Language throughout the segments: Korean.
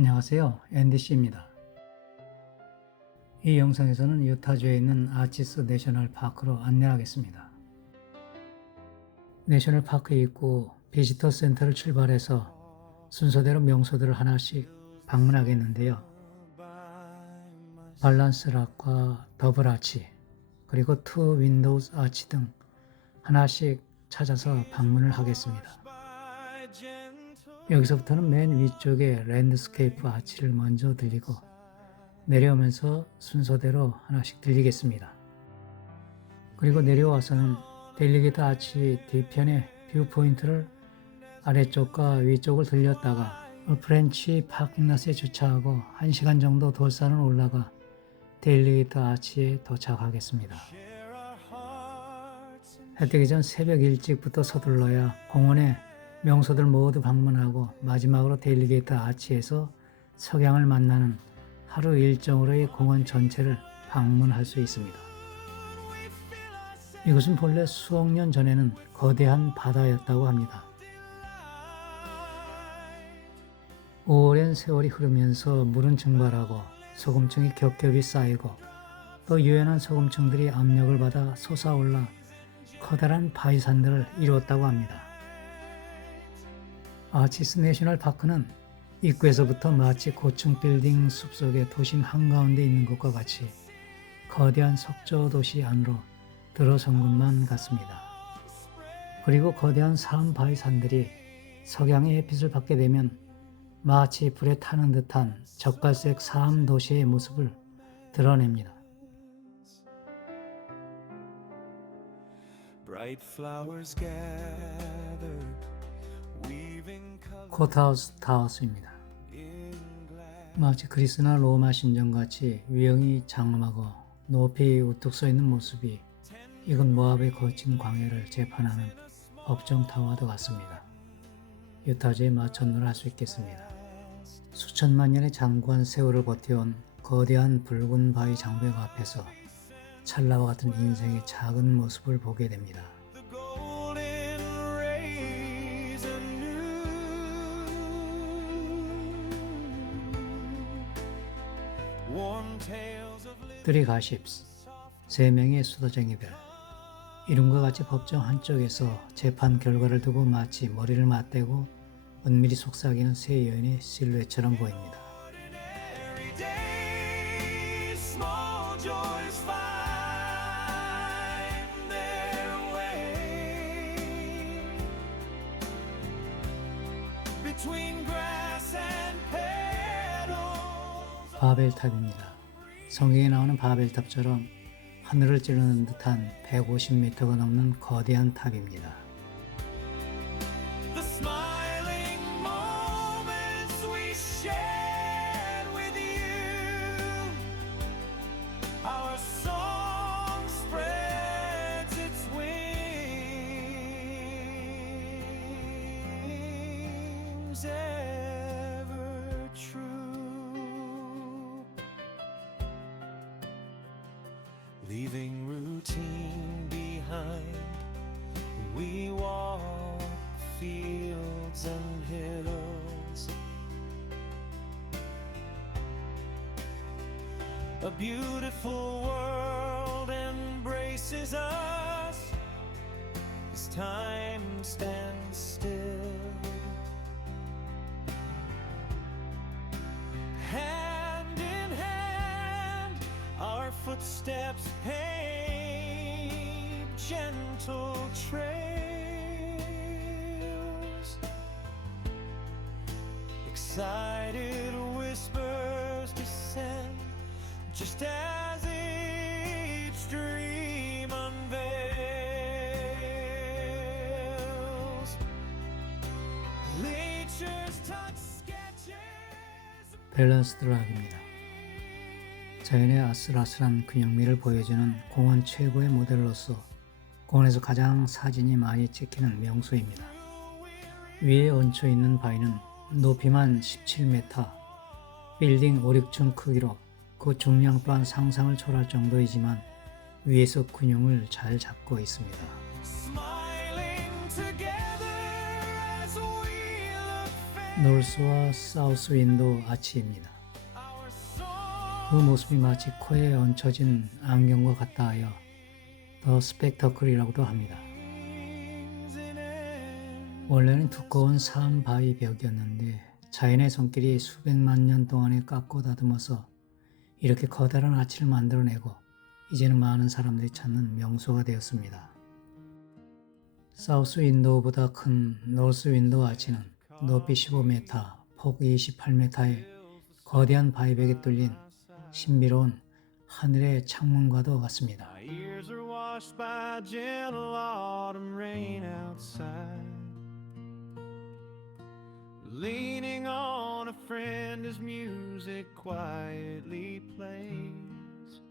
안녕하세요. 앤디씨입니다. 이 영상에서는 유타주에 있는 아치스 내셔널 파크로 안내하겠습니다. 내셔널 파크 입구 비지터 센터를 출발해서 순서대로 명소들을 하나씩 방문하겠는데요. 밸런스 락과 더블 아치, 그리고 투 윈도우즈 아치 등 하나씩 찾아서 방문을 하겠습니다. 여기서부터는 맨 위쪽에 랜드스케이프 아치를 먼저 들리고 내려오면서 순서대로 하나씩 들리겠습니다. 그리고 내려와서는 델리게이트 아치 뒤편의 뷰 포인트를 아래쪽과 위쪽을 들렸다가 프렌치 파킹랏에 주차하고 1시간 정도 돌산을 올라가 델리게이트 아치에 도착하겠습니다. 해 뜨기 전 새벽 일찍부터 서둘러야 공원에 명소들 모두 방문하고 마지막으로 델리게이트 아치에서 석양을 만나는 하루 일정으로의 공원 전체를 방문할 수 있습니다. 이곳은 본래 수억 년 전에는 거대한 바다였다고 합니다. 오랜 세월이 흐르면서 물은 증발하고 소금층이 겹겹이 쌓이고 또 유연한 소금층들이 압력을 받아 솟아올라 커다란 바위산들을 이루었다고 합니다. 아치스 내셔널 파크는 입구에서부터 마치 고층 빌딩 숲속의 도심 한가운데 있는 것과 같이 거대한 석조 도시 안으로 들어선 것만 같습니다. 그리고 거대한 사암 바위산들이 석양의 햇빛을 받게 되면 마치 불에 타는 듯한 젓갈색 사암 도시의 모습을 드러냅니다. 코트하우스 타워스입니다. 마치 그리스나 로마 신전같이 위형이 장엄하고 높이 우뚝 서 있는 모습이 이건 모압의 거친 광야를 재판하는 법정 타워와도 같습니다. 유타주의 마천루를 할 수 있겠습니다. 수천만 년의 장구한 세월을 버텨온 거대한 붉은 바위 장벽 앞에서 찰나와 같은 인생의 작은 모습을 보게 됩니다. Three Gossips, 세 명의 수도쟁이들. 이름과 같이 법정 한쪽에서 재판 결과를 두고 마치 머리를 맞대고 은밀히 속삭이는 세 여인의 실루엣처럼 보입니다. 바벨탑입니다. 성경에 나오는 바벨탑처럼 하늘을 찌르는 듯한 150m가 넘는 거대한 탑입니다. Leaving routine behind, we walk fields and hills. A beautiful world embraces us as time stands still. Our footsteps pave gentle trails. Excited whispers descend just as each dream unveils. Nature's touch sketches. 밸런스드 락입니다. 자연의 아슬아슬한 균형미를 보여주는 공원 최고의 모델로서 공원에서 가장 사진이 많이 찍히는 명소입니다. 위에 얹혀 있는 바위는 높이만 17m, 빌딩 5, 6층 크기로 그 중량 또한 상상을 초월할 정도이지만 위에서 균형을 잘 잡고 있습니다. 노스와 사우스 윈도 아치입니다. 그 모습이 마치 코에 얹혀진 안경과 같다 하여 더 스펙터클이라고도 합니다. 원래는 두꺼운 산 바위 벽이었는데 자연의 손길이 수백만 년 동안에 깎고 다듬어서 이렇게 커다란 아치를 만들어내고 이제는 많은 사람들이 찾는 명소가 되었습니다. 사우스 윈도우보다 큰 노스 윈도우 아치는 높이 15m, 폭 28m의 거대한 바위벽에 뚫린 신비로운 하늘의 창문과도 같습니다. My ears are washed by gentle autumn rain outside. Leaning on a friend as music quietly plays.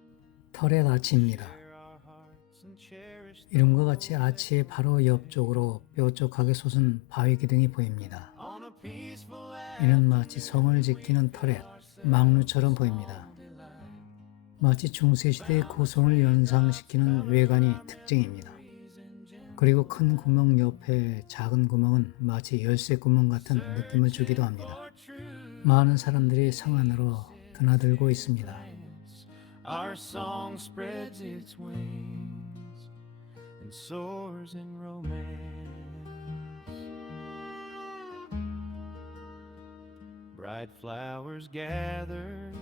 터렛 아치입니다. Share our hearts and cherish 이름과 같이 아치의 바로 옆쪽으로 뾰족하게 솟은 바위 기둥이 보입니다. on a peaceful 이는 마치 성을 지키는 터렛, 망루처럼 보입니다. 마치 중세시대의 고성을 연상시키는 외관이 특징입니다. 그리고 큰 구멍 옆에 작은 구멍은 마치 열쇠 구멍 같은 느낌을 주기도 합니다. 많은 사람들이 성 안으로 드나들고 있습니다. Our song spreads its wings and soars in romance. Bright flowers gather,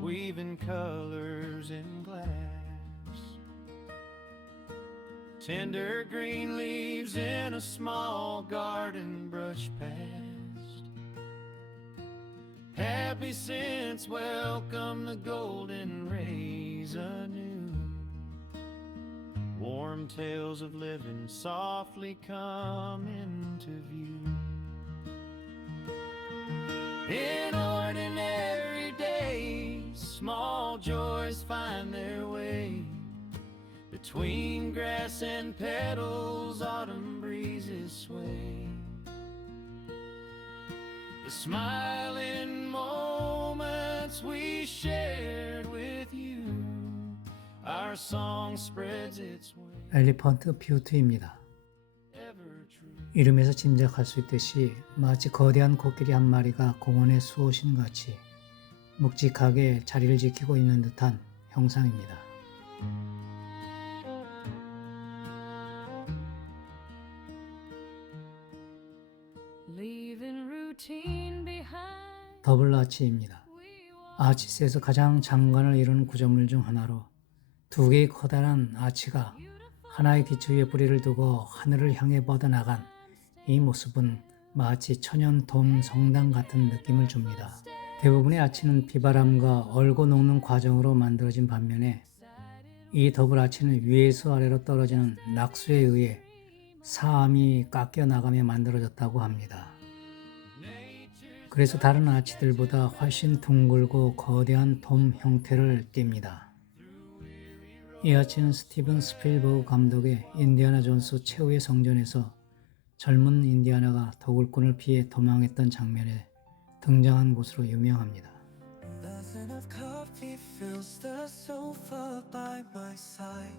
weaving colors in glass. Tender green leaves in a small garden brush past. Happy scents welcome the golden rays anew. Warm tales of living softly come into view. In ordinary days, small joys find their way. Between grass and petals, autumn breezes sway. The smiling moments we shared with you. Our song spreads its way. 엘리펀트 뷰트입니다. Ever true. 이름에서 짐작할 수 있듯이 마치 거대한 코끼리 한 마리가 공원의 수호신 같이 묵직하게 자리를 지키고 있는 듯한 형상입니다. Leaving routine behind. 더블 아치입니다. 아치스에서 가장 장관을 이루는 구조물 중 하나로 두 개의 커다란 아치가 하나의 기초 위에 뿌리를 두고 하늘을 향해 뻗어나간 이 모습은 마치 천연 돔 성당 같은 느낌을 줍니다. 대부분의 아치는 비바람과 얼고 녹는 과정으로 만들어진 반면에 이 더블 아치는 위에서 아래로 떨어지는 낙수에 의해 사암이 깎여 나가며 만들어졌다고 합니다. 그래서 다른 아치들보다 훨씬 둥글고 거대한 돔 형태를 띱니다. 이 아치는 스티븐 스필버그 감독의 인디아나 존스 최후의 성전에서 젊은 인디아나가 도굴꾼을 피해 도망했던 장면에 등장한 곳으로 유명합니다. Dozen of coffee fills the sofa by my side.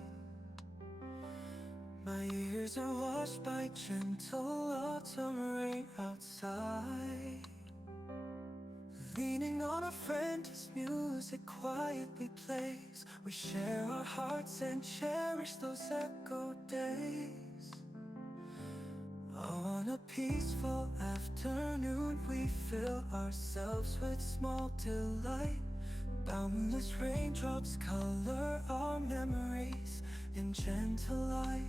My ears are washed by gentle autumn rain outside. Leaning on a friend as music quietly plays. We share our hearts and cherish those echo days. On a peaceful afternoon, we fill ourselves with small delight. Boundless raindrops color our memories in gentle light.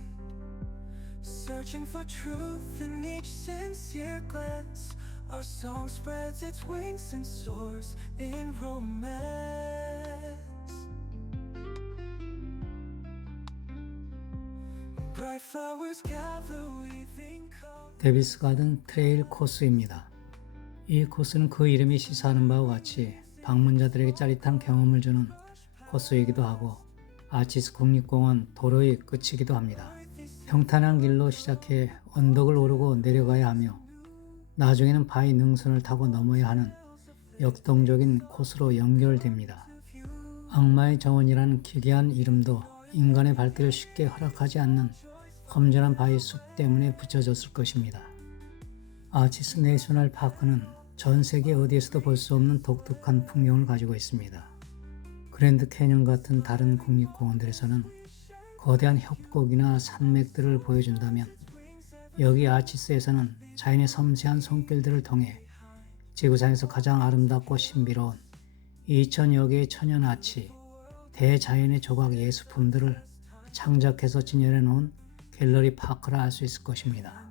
Searching for truth in each sincere glance. Our song spreads its wings and soars in romance. Bright flowers gather, weaving colors. 데비스 가든 트레일 코스입니다. 이 코스는 그 이름이 시사하는 바와 같이 방문자들에게 짜릿한 경험을 주는 코스이기도 하고 아치스 국립공원 도로의 끝이기도 합니다. 평탄한 길로 시작해 언덕을 오르고 내려가야 하며 나중에는 바위 능선을 타고 넘어야 하는 역동적인 코스로 연결됩니다. 악마의 정원이라는 기괴한 이름도 인간의 발길을 쉽게 허락하지 않는 험준한 바위 숲 때문에 붙여졌을 것입니다. 아치스 내셔널 파크는 전 세계 어디에서도 볼 수 없는 독특한 풍경을 가지고 있습니다. 그랜드 캐년 같은 다른 국립공원들에서는 거대한 협곡이나 산맥들을 보여준다면 여기 아치스에서는 자연의 섬세한 손길들을 통해 지구상에서 가장 아름답고 신비로운 2000여 개의 천연 아치, 대자연의 조각 예술품들을 창작해서 진열해 놓은 갤러리 파크라 알 수 있을 것입니다.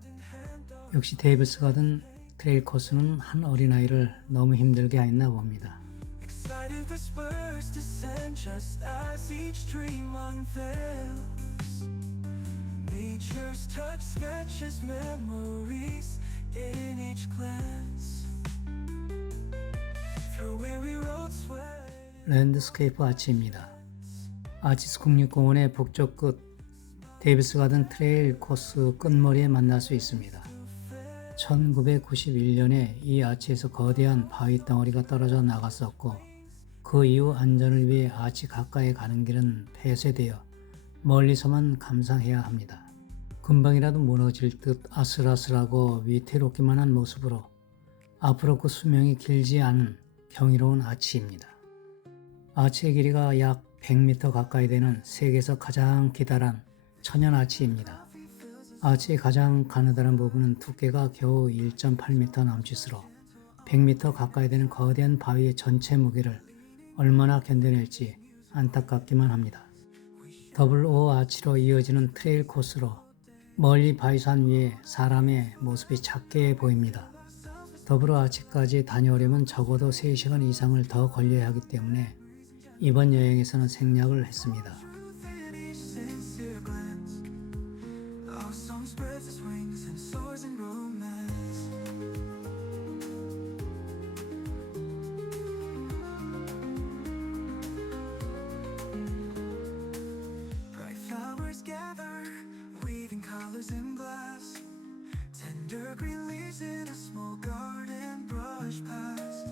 역시 데이비스 가든 트레일 코스는 한 어린아이를 너무 힘들게 했나 봅니다. Excited whispers descend just as each dream unveils. Nature's touch sketches memories in each glance. Through weary roads where 랜드스케이프 아치입니다. 아치스 국립공원의 북쪽 끝 데이비스 가든 트레일 코스 끝머리에 만날 수 있습니다. 1991년에 이 아치에서 거대한 바위 덩어리가 떨어져 나갔었고 그 이후 안전을 위해 아치 가까이 가는 길은 폐쇄되어 멀리서만 감상해야 합니다. 금방이라도 무너질 듯 아슬아슬하고 위태롭기만 한 모습으로 앞으로 그 수명이 길지 않은 경이로운 아치입니다. 아치의 길이가 약 100m 가까이 되는 세계에서 가장 기다란 천연 아치입니다. 아치의 가장 가느다란 부분은 두께가 겨우 1.8m 남짓으로 100m 가까이 되는 거대한 바위의 전체 무게를 얼마나 견뎌낼지 안타깝기만 합니다. 더블 O 아치로 이어지는 트레일 코스로 멀리 바위산 위에 사람의 모습이 작게 보입니다. 더블 O 아치까지 다녀오려면 적어도 3시간 이상을 더 걸려야 하기 때문에 이번 여행에서는 생략을 했습니다. within each sincere glance, our song spreads its wings and soars in romance. Bright flowers gather, weaving colors in glass. Tender green leaves in a small garden brush past.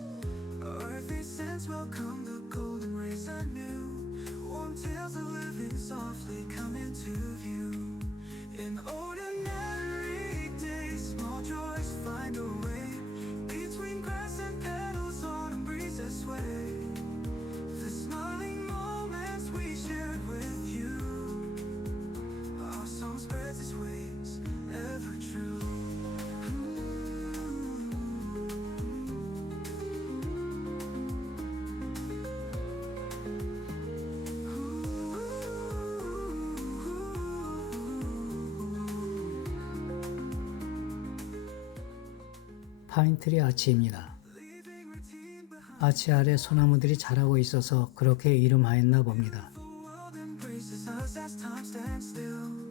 Earthly scents welcome the golden rays anew. Warm tales of living softly come into view. In ordinary days, small joys find a way. Between grass and petals, autumn breezes sway. The smiling moments we shared with you. Our song spreads its wings, ever true. 파인트리 아치입니다. 아치 아래 소나무들이 자라고 있어서 그렇게 이름하였나 봅니다. The world embraces us as time stands still.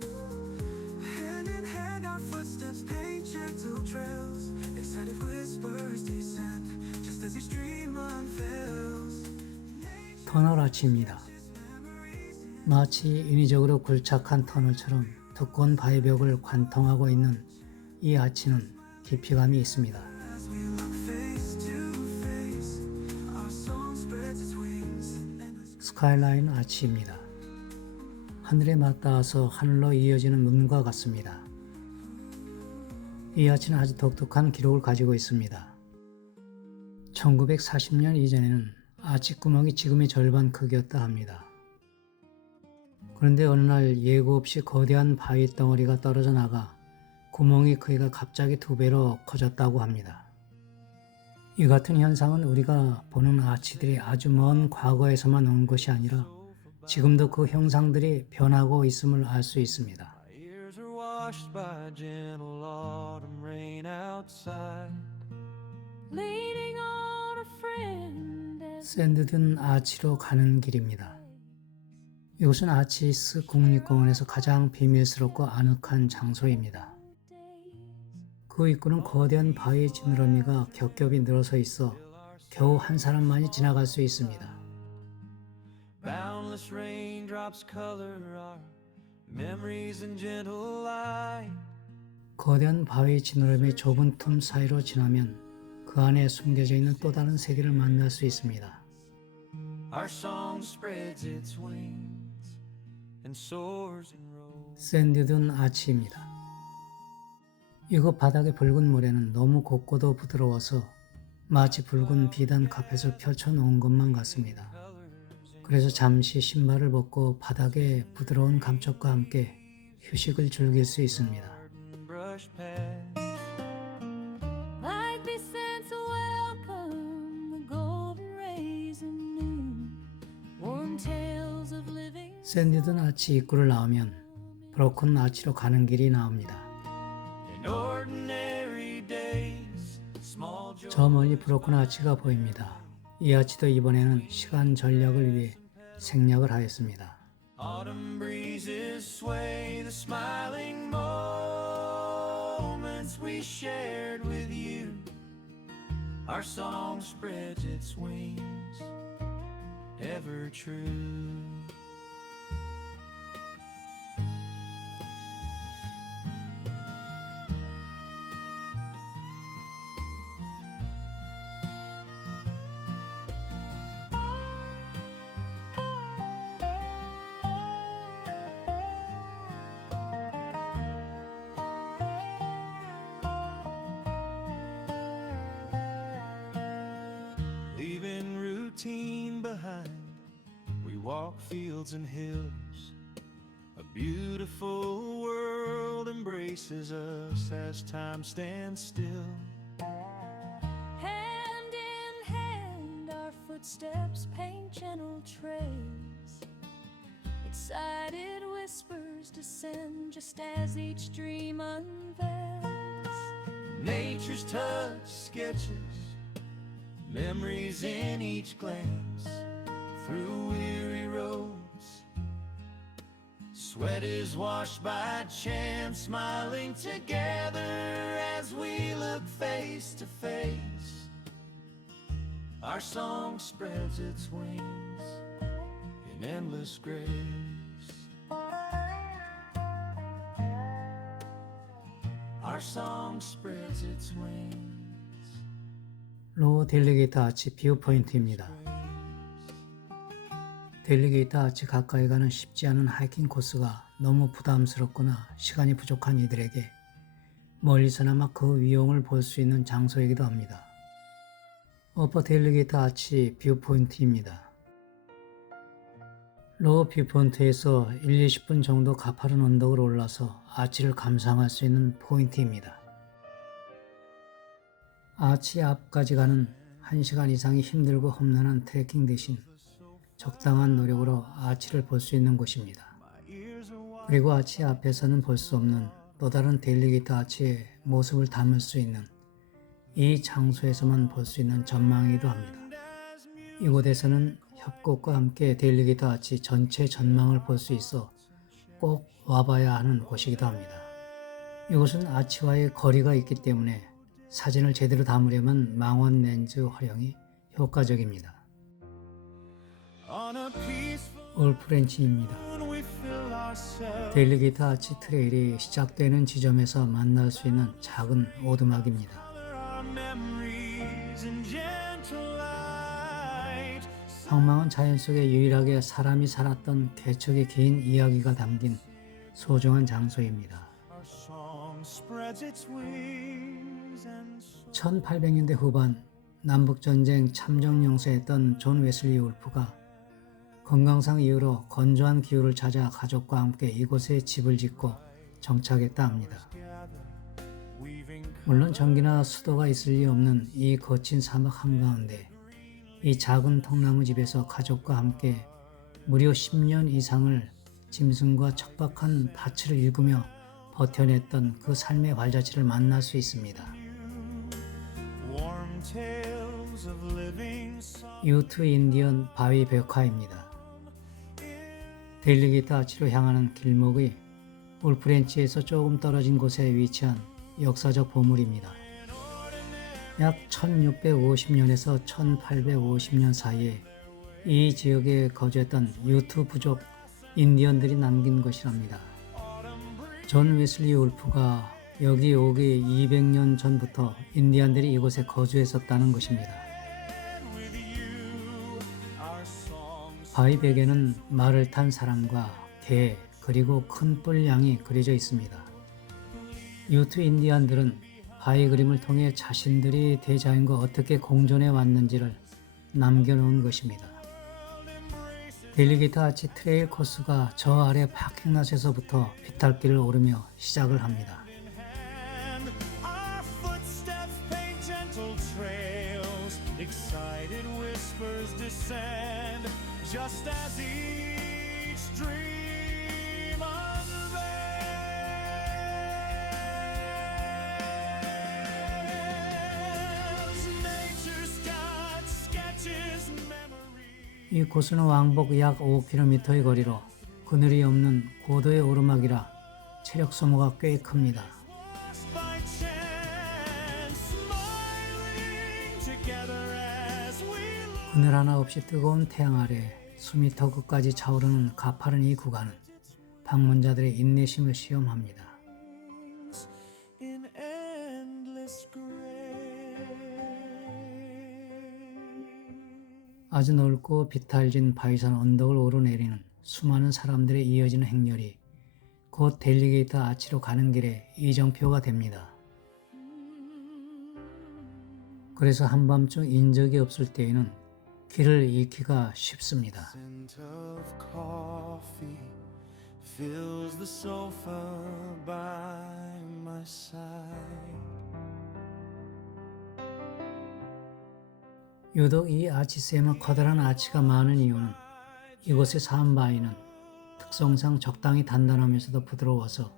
Hand in hand, our footsteps paint gentle trails. Excited whispers descend, just as each dream unveils. 터널 아치입니다. 마치 인위적으로 굴착한 터널처럼 두꺼운 바위벽을 관통하고 있는 이 아치는 깊이감이 있습니다. As we look face to face, our song spreads its wings in endless. 스카이라인 아치입니다. 하늘에 맞닿아서 하늘로 이어지는 문과 같습니다. 이 아치는 아주 독특한 기록을 가지고 있습니다. 1940년 이전에는 아치 구멍이 지금의 절반 크기였다 합니다. 그런데 어느 날 예고 없이 거대한 바위 덩어리가 떨어져 나가 구멍의 크기가 갑자기 2배로 커졌다고 합니다. 이 같은 현상은 우리가 보는 아치들이 아주 먼 과거에서만 온 것이 아니라 지금도 그 형상들이 변하고 있음을 알 수 있습니다. My ears are washed by gentle autumn rain outside. leaning on a friend as 샌드든 아치로 가는 길입니다. 이곳은 아치스 국립공원에서 가장 비밀스럽고 아늑한 장소입니다. 그 입구는 거대한 바위 지느러미가 겹겹이 늘어서 있어 겨우 한 사람만이 지나갈 수 있습니다. Boundless raindrops color our memories in gentle light. 거대한 바위 지느러미 좁은 틈 사이로 지나면 그 안에 숨겨져 있는 또 다른 세계를 만날 수 있습니다. Our song spreads its wings and soars in rows. 샌드든 아치입니다. 이곳 바닥의 붉은 모래는 너무 곱고도 부드러워서 마치 붉은 비단 카펫을 펼쳐놓은 것만 같습니다. 그래서 잠시 신발을 벗고 바닥의 부드러운 감촉과 함께 휴식을 즐길 수 있습니다. brush past. Like they sent to welcome the golden rays of noon. Warm tales of living. 샌디든 아치 입구를 나오면 브로큰 아치로 가는 길이 나옵니다. In ordinary days, small joys. 저 멀리 브로큰 아치가 보입니다. 이 아치도 이번에는 시간 전략을 위해 생략을 하였습니다. Autumn breezes sway the smiling moments we shared with you. Our song spreads its wings, ever true. Leaving routine behind, we walk fields and hills. A beautiful world embraces us as time stands still. Hand in hand, our footsteps paint gentle trails. Excited whispers descend just as each dream unveils. Nature's touch sketches memories in each glance. Through weary roads, sweat is washed by chance, smiling together as we look face to face. Our song spreads its wings in endless grace. Our song spreads its wings. 로 델리게이트 아치 뷰 포인트입니다. 델리게이트 아치 가까이 가는 쉽지 않은 하이킹 코스가 너무 부담스럽거나 시간이 부족한 이들에게 멀리서나마 그 위용을 볼 수 있는 장소이기도 합니다. 어퍼 델리게이트 아치 뷰 포인트입니다. 로 뷰 포인트에서 1-20분 정도 가파른 언덕을 올라서 아치를 감상할 수 있는 포인트입니다. 아치 앞까지 가는 1시간 이상이 힘들고 험난한 트레킹 대신 적당한 노력으로 아치를 볼 수 있는 곳입니다. 그리고 아치 앞에서는 볼 수 없는 또 다른 델리게이트 아치의 모습을 담을 수 있는 이 장소에서만 볼 수 있는 전망이기도 합니다. 이곳에서는 협곡과 함께 델리게이트 아치 전체 전망을 볼 수 있어 꼭 와봐야 하는 곳이기도 합니다. 이곳은 아치와의 거리가 있기 때문에 사진을 제대로 담으려면 망원 렌즈 활용이 효과적입니다. On a peaceful 올프렌치입니다. moon we fill ourselves. 델리게이트 아치 트레일이 시작되는 지점에서 만날 수 있는 작은 오두막입니다. Our memories in gentle light. 황망한 자연 속에 유일하게 사람이 살았던 개척의 긴 이야기가 담긴 소중한 장소입니다. Our song spreads its wings and 1800년대 후반 남북전쟁 참전 용사였던 존 웨슬리 울프가 건강상 이유로 건조한 기후를 찾아 가족과 함께 이곳에 집을 짓고 정착했다 합니다. weaving 물론 전기나 수도가 있을 리 없는 이 거친 사막 한가운데 이 작은 통나무 집에서 가족과 함께 무려 10년 이상을 짐승과 척박한 밭을 일구며 버텨냈던 그 삶의 발자취를 만날 수 있습니다. warm tales of living song. 유트 인디언 바위 벽화입니다. 델리게이트 아치로 향하는 길목의 올프렌치에서 조금 떨어진 곳에 위치한 역사적 보물입니다. 약 1650년에서 1850년 사이에 이 지역에 거주했던 유트 부족 인디언들이 남긴 것이랍니다. 존 웨슬리 울프가 여기 오기 200년 전부터 인디언들이 이곳에 거주했었다는 것입니다. 바위 벽에는 말을 탄 사람과 개 그리고 큰 뿔 양이 그려져 있습니다. 유트 인디안들은 바위 그림을 통해 자신들이 대자연과 어떻게 공존해 왔는지를 남겨놓은 것입니다. 델리게이트 아치 트레일 코스가 저 아래 파킹랏에서부터 비탈길을 오르며 시작을 합니다. hand. Our footsteps paint gentle trails. Excited whispers descend. Just as each dream unveils. Nature's got sketches, memories. 이 코스는 왕복 약 5km의 거리로 그늘이 없는 고도의 오르막이라 체력 소모가 꽤 큽니다. Lost by chance, smiling together as we look. 그늘 하나 없이 뜨거운 태양 아래 수미터 끝까지 차오르는 가파른 이 구간은 방문자들의 인내심을 시험합니다. In endless gray. 아주 넓고 비탈진 바위산 언덕을 오르내리는 수많은 사람들의 이어지는 행렬이 곧 델리게이트 아치로 가는 길에 이정표가 됩니다. 그래서 한밤중 인적이 없을 때에는 길을 잃기가 쉽습니다. Scent of coffee fills the sofa by my side. 유독 이 아치샘은 커다란 아치가 많은 이유는 이곳의 사암바위는 특성상 적당히 단단하면서도 부드러워서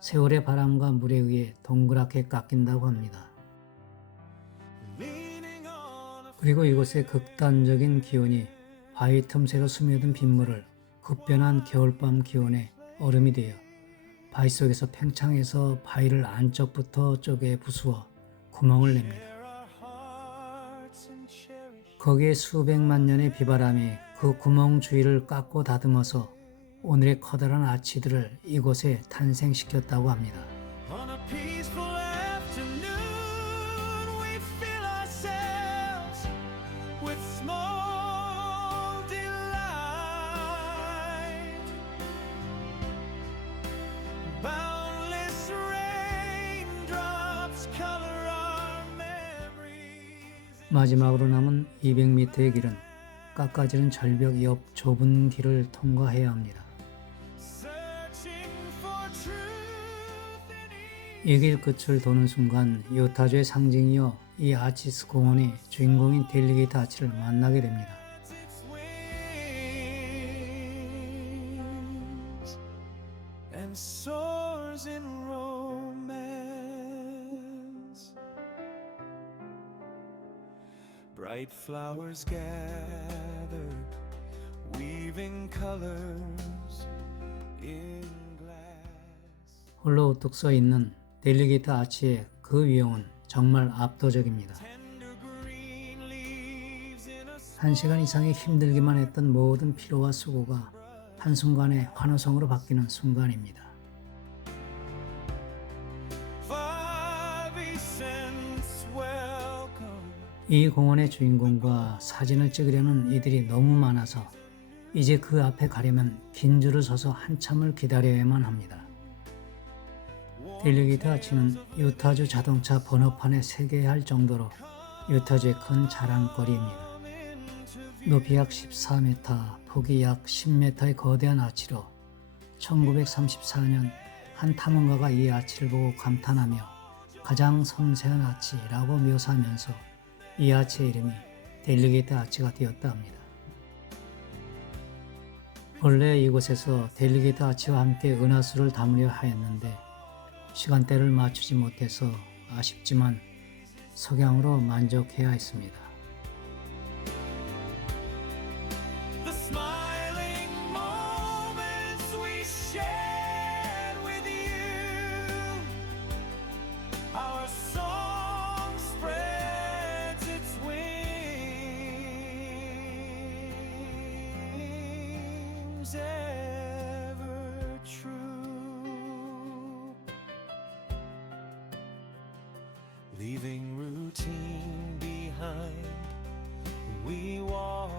세월의 바람과 물에 의해 동그랗게 깎인다고 합니다. Leaning on a 그리고 이곳의 극단적인 기온이 바위 틈새로 스며든 빗물을 급변한 겨울밤 기온에 얼음이 되어 바위 속에서 팽창해서 바위를 안쪽부터 쪼개 부수어 구멍을 냅니다. share our hearts and cherish. 거기에 수백만 년의 비바람이 그 구멍 주위를 깎고 다듬어서 오늘의 커다란 아치들을 이곳에 탄생시켰다고 합니다. On a peaceful afternoon, we feel ourselves with small delight. Boundless raindrops color our memories. 마지막으로 남은 200m의 길은 깎아지른 절벽 옆 좁은 길을 통과해야 합니다. Searching for truth in each 이 길 끝을 도는 순간 유타주의 상징이여 이 아치스 공원의 주인공인 델리게이트 아치를 만나게 됩니다. its wings and soars in romance. Bright flowers gathered, weaving colors in glass. 홀로 우뚝 서 있는 델리게이트 아치의 그 위용은 정말 압도적입니다. Tender green leaves in a 1시간 이상이 힘들기만 했던 모든 피로와 수고가 한순간에 환호성으로 바뀌는 순간입니다. five cents welcome. 이 공원의 주인공과 사진을 찍으려는 이들이 너무 많아서 이제 그 앞에 가려면 긴 줄을 서서 한참을 기다려야만 합니다. 델리게이트 아치는 유타주 자동차 번호판에 새겨야 할 정도로 유타주의 큰 자랑거리입니다. 높이 약 14m, 폭이 약 10m의 거대한 아치로 1934년 한 탐험가가 이 아치를 보고 감탄하며 가장 섬세한 아치라고 묘사하면서 이 아치의 이름이 델리게이트 아치가 되었다 합니다. 원래 이곳에서 델리게이트 아치와 함께 은하수를 담으려 하였는데 시간대를 맞추지 못해서 아쉽지만 석양으로 만족해야 했습니다. The smiling moments we shared with you. Our song spreads its wings, ever true. Leaving routine behind, we walk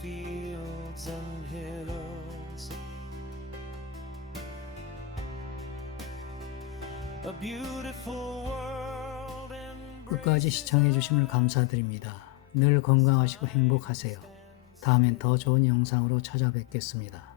fields and hills. A beautiful world and 끝까지 시청해 주심을 감사드립니다. 늘 건강하시고 행복하세요. 다음엔 더 좋은 영상으로 찾아뵙겠습니다.